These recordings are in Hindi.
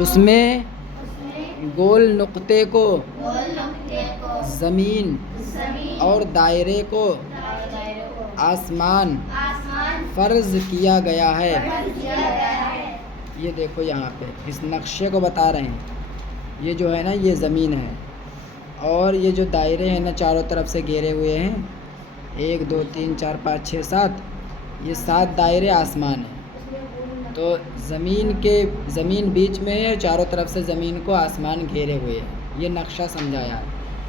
उसमें गोल नुक्ते को ज़मीन और दायरे को आसमान फ़र्ज़ किया गया है। ये देखो यहाँ पे इस नक्शे को बता रहे हैं। ये जो है ना, ये ज़मीन है और ये जो दायरे हैं ना, चारों तरफ से घेरे हुए हैं, 1 2 3 4 5 6 7, ये 7 दायरे आसमान हैं। तो ज़मीन बीच में है, चारों तरफ से ज़मीन को आसमान घेरे हुए हैं। ये नक्शा समझाया है।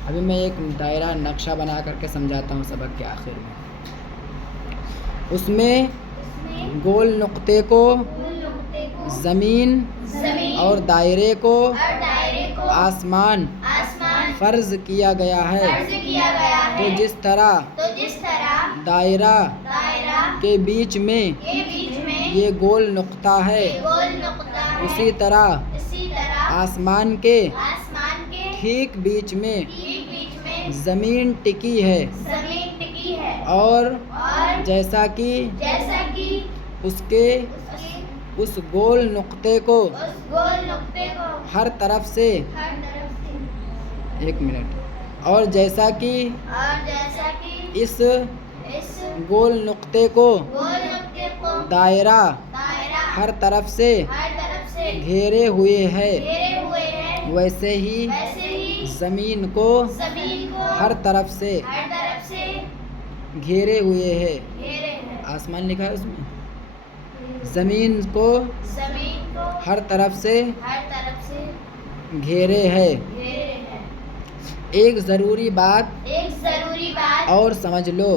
अभी मैं एक दायरा नक्शा बना करके समझाता हूँ सबक के आखिर में। उसमें गोल नुक्ते को ज़मीन और दायरे को आसमान फ़र्ज़ किया गया है। तो जिस तरह दायरा के बीच में ये गोल नुक्ता है, उसी तरह आसमान के ठीक बीच में ज़मीन टिकी है। और जैसा कि उसके उस गोल नुक्ते को हर तरफ से, एक मिनट, और जैसा कि इस गोल नुक्ते को दायरा हर तरफ से घेरे हुए है, वैसे ही ज़मीन को हर तरफ से घेरे हुए है। आसमान लिखा है उसमें, ज़मीन को हर तरफ से घेरे है। एक ज़रूरी बात और समझ लो,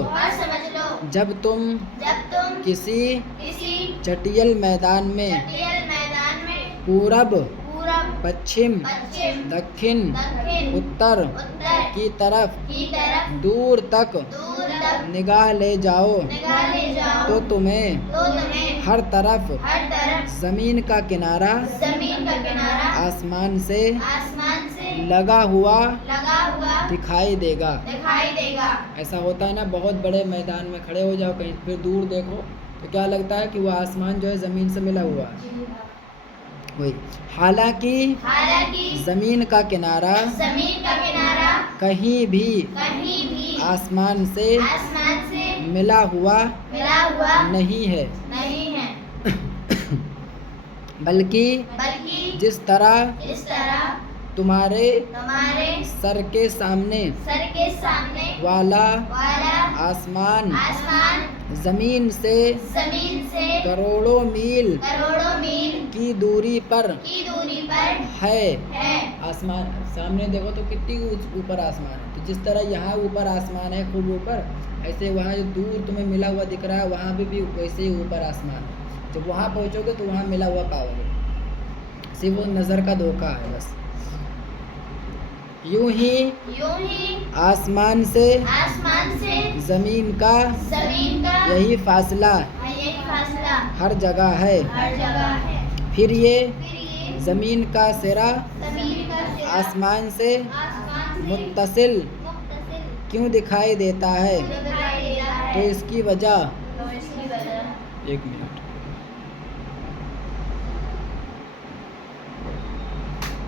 जब तुम किसी चटियल मैदान में पूरब, पश्चिम, दक्षिण, उत्तर की तरफ दूर तक निगाह ले जाओ तो तुम्हें हर तरफ ज़मीन का किनारा आसमान से लगा हुआ दिखाई देगा। ऐसा होता है ना, बहुत बड़े मैदान में खड़े हो जाओ कहीं, फिर दूर देखो तो क्या लगता है कि वो आसमान जो है ज़मीन से मिला हुआ है। वही, हालांकि ज़मीन का किनारा कहीं भी आसमान से मिला हुआ नहीं है, बल्कि जिस तरह तुम्हारे सर के सामने वाला आसमान ज़मीन से करोड़ों मील की दूरी पर है। आसमान सामने देखो तो कितनी ऊपर आसमान है। तो जिस तरह यहाँ ऊपर आसमान है खूब ऊपर, ऐसे वहाँ जो दूर तुम्हें मिला हुआ दिख रहा है, वहाँ भी वैसे ही ऊपर आसमान है। जब वहाँ पहुँचोगे तो वहाँ मिला हुआ पाओगे। सिर्फ वो नज़र का धोखा है बस। यूं ही आसमान से ज़मीन का यही फासला हर जगह है। फिर ये ज़मीन का सिरा आसमान से मुत्तसिल क्यों दिखाई देता है? तो इसकी वजह, एक मिनट,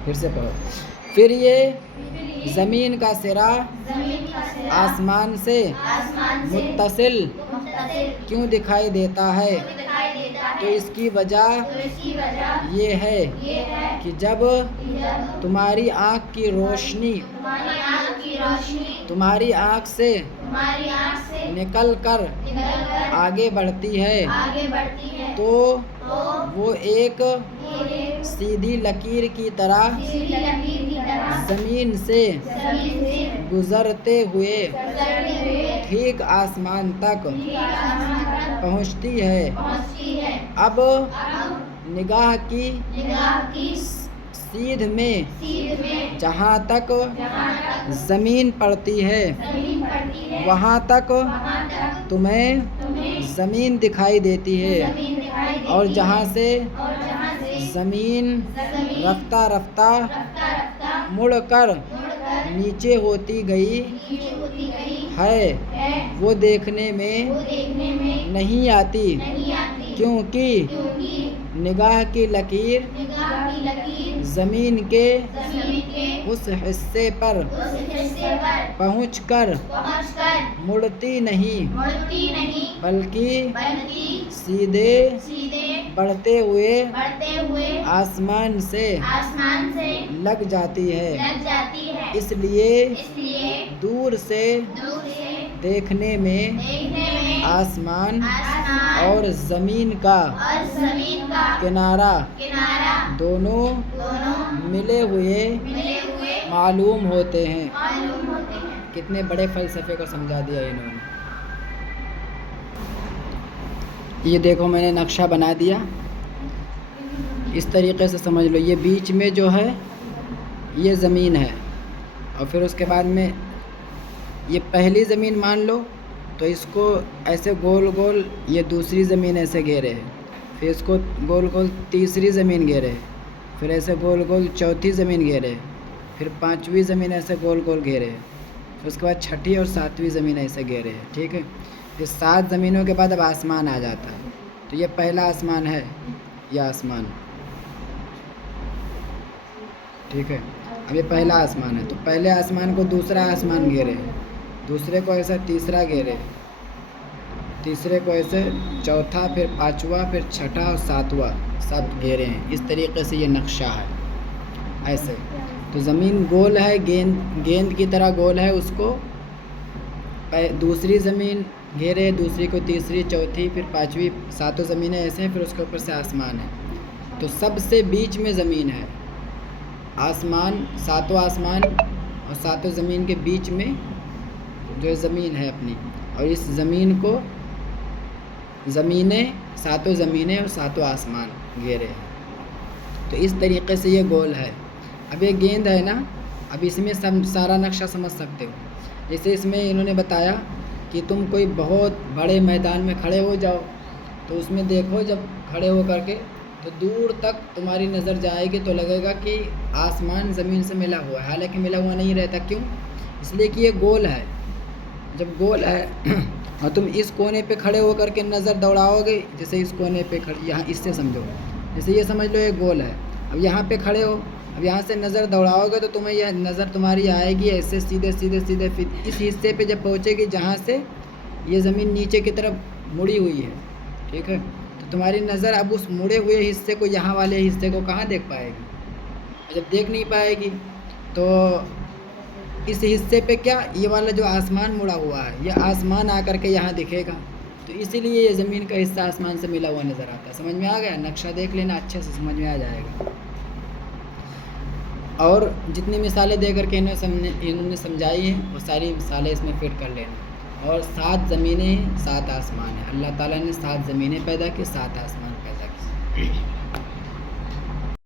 फिर से पढ़ो। फिर ये ज़मीन का सिरा आसमान से मुत्तसिल क्यों दिखाई देता है? तो इसकी वजह ये है कि जब तुम्हारी आँख की रोशनी तुम्हारी आँख से निकल कर आगे बढ़ती है तो वो एक सीधी लकीर की तरह ज़मीन से गुज़रते हुए ठीक आसमान तक पहुँचती है। अब निगाह की सीध में जहाँ तक ज़मीन पड़ती है, वहाँ तक तुम्हें ज़मीन दिखाई देती है। और जहाँ से ज़मीन रफ्ता रफ्ता मुड़कर नीचे होती गई है, वो देखने में नहीं आती, क्योंकि निगाह की लकीर ज़मीन के उस हिस्से पर पहुंचकर मुड़ती नहीं, बल्कि सीधे बढ़ते हुए आसमान से लग जाती है। इसलिए दूर से देखने में आसमान और ज़मीन का किनारा दोनों मिले हुए मालूम होते हैं। कितने बड़े फ़लसफ़े को समझा दिया इन्होंने। ये देखो मैंने नक्शा बना दिया, इस तरीक़े से समझ लो। ये बीच में जो है ये ज़मीन है, और फिर उसके बाद में ये पहली ज़मीन मान लो, तो इसको ऐसे गोल गोल ये दूसरी ज़मीन ऐसे घेरे है, फिर इसको गोल गोल तीसरी ज़मीन घेरे है, फिर ऐसे गोल गोल चौथी ज़मीन घेरे है, फिर पांचवी ज़मीन ऐसे गोल गोल घेरे है, फिर उसके बाद छठी और सातवीं ज़मीन ऐसे घेरे है। ठीक है, ये 7 ज़मीनों के बाद अब आसमान आ जाता है। तो ये पहला आसमान है, यह आसमान। ठीक है, अब ये पहला आसमान है, तो पहले आसमान को दूसरा आसमान घेरे है, दूसरे को ऐसा तीसरा घेरे, तीसरे को ऐसे चौथा, फिर पांचवा, फिर छठा और सातवां, सब घेरे हैं। इस तरीक़े से ये नक्शा है ऐसे। तो ज़मीन गोल है, गेंद की तरह गोल है, उसको दूसरी ज़मीन घेरे, दूसरी को तीसरी, चौथी, फिर पांचवी, सातों ज़मीनें ऐसे हैं, फिर उसके ऊपर से आसमान है। तो सबसे बीच में ज़मीन है, आसमान, सातों आसमान और सातों ज़मीन के बीच में जो ज़मीन है अपनी, और इस ज़मीन को ज़मीनें, सातों ज़मीनें और सातों आसमान घेरे हैं। तो इस तरीक़े से ये गोल है। अब ये गेंद है ना, अब इसमें सब सारा नक्शा समझ सकते हो। जैसे इसमें इन्होंने बताया कि तुम कोई बहुत बड़े मैदान में खड़े हो जाओ, तो उसमें देखो जब खड़े हो करके, तो दूर तक तुम्हारी नज़र जाएगी तो लगेगा कि आसमान ज़मीन से मिला हुआ है, हालांकि मिला हुआ नहीं रहता। क्यों? इसलिए कि ये गोल है। जब गोल है और तुम इस कोने पे खड़े हो करके नज़र दौड़ाओगे, जैसे इस कोने पे खड़े, यहाँ इससे समझो, जैसे ये समझ लो ये गोल है। अब यहाँ पे खड़े हो, अब यहाँ से नज़र दौड़ाओगे तो तुम्हें यह नज़र तुम्हारी आएगी ऐसे सीधे सीधे सीधे, फिर इस हिस्से पे जब पहुँचेगी जहाँ से ये ज़मीन नीचे की तरफ मुड़ी हुई है। ठीक है, तो तुम्हारी नज़र अब उस मुड़े हुए हिस्से को, यहाँ वाले हिस्से को कहाँ देख पाएगी? जब देख नहीं पाएगी तो इस हिस्से पे क्या, ये वाला जो आसमान मुड़ा हुआ है, ये आसमान आकर के यहाँ दिखेगा। तो इसीलिए ये ज़मीन का हिस्सा आसमान से मिला हुआ नज़र आता है। समझ में आ गया? नक्शा देख लेना, अच्छे से समझ में आ जाएगा। और जितनी मिसालें दे करके इन्होंने समझाई हैं, वो सारी मिसालें इसमें फिट कर लेना। और 7 ज़मीनें हैं, 7 आसमान हैं। अल्लाह ताला ने 7 ज़मीनें पैदा की, 7 आसमान पैदा किए।